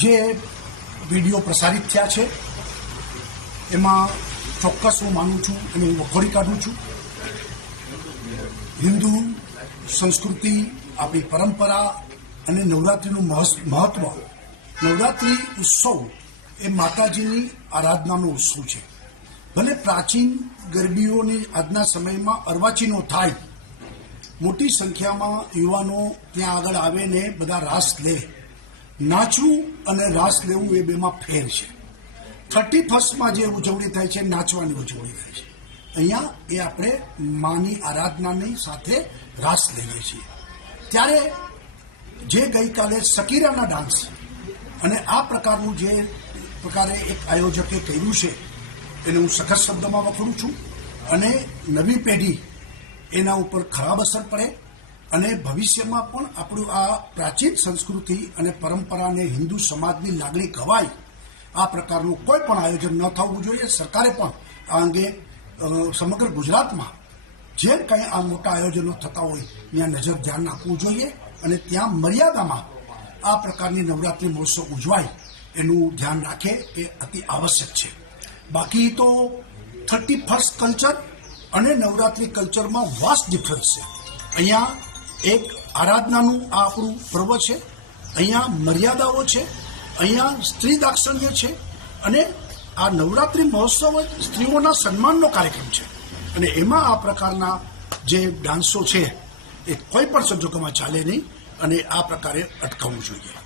જે વિડીયો પ્રસારિત થયા છે એમાં ચોક્કસ હું માનું છું અને હું વખોડી કાઢું છું. હિન્દુ સંસ્કૃતિ, આપણી પરંપરા અને નવરાત્રિનું મહત્વ. નવરાત્રિ ઉત્સવ એ માતાજીની આરાધનાનો ઉત્સવ છે. ભલે પ્રાચીન ગરબીઓની આજના સમયમાં અર્વાચીનો થાય, મોટી સંખ્યામાં યુવાનો ત્યાં આગળ આવે ને બધા રાસ લે. નાચવું અને રાસ લેવું એ બેમાં ફેર છે. 31st જે ઉજવણી થાય છે, નાચવાની ઉજવણી થાય છે. અહીંયા એ આપણે માની આરાધનાની સાથે રાસ લઈએ છીએ. ત્યારે જે ગઈકાલે શકીરાના ડાન્સ અને આ પ્રકારનું જે પ્રકારે એક આયોજકે કર્યું છે એને હું સખત શબ્દમાં વખોડું છું. અને નવી પેઢી એના ઉપર ખરાબ અસર પડે અને ભવિષ્યમાં પણ આપણું આ પ્રાચીન સંસ્કૃતિ અને પરંપરાને હિન્દુ સમાજની લાગણી ગવાય આ પ્રકારનું કોઈ પણ આયોજન ન થવું જોઈએ. સરકારે પણ આ અંગે સમગ્ર ગુજરાતમાં જે કંઈ આ મોટા આયોજનો થતા હોય ત્યાં નજર ધ્યાન આપવું જોઈએ અને ત્યાં મર્યાદામાં આ પ્રકારની નવરાત્રિ મહોત્સવ ઉજવાય એનું ધ્યાન રાખે એ અતિ આવશ્યક છે. બાકી તો 31st કલ્ચર અને નવરાત્રિ કલ્ચરમાં વાસ્ટ ડિફરન્સ છે. અહીંયા એક આરાધનાનું આ આપણું પર્વ છે, અહીંયા મર્યાદાઓ છે, અહીંયા સ્ત્રી દાક્ષિણ્ય છે અને આ નવરાત્રિ મહોત્સવ સ્ત્રીઓના સન્માનનો કાર્યક્રમ છે. અને એમાં આ પ્રકારના જે ડાન્સો છે એ કોઈ પણ સંજોગોમાં ચાલે નહીં અને આ પ્રકારે અટકાવવું જોઈએ.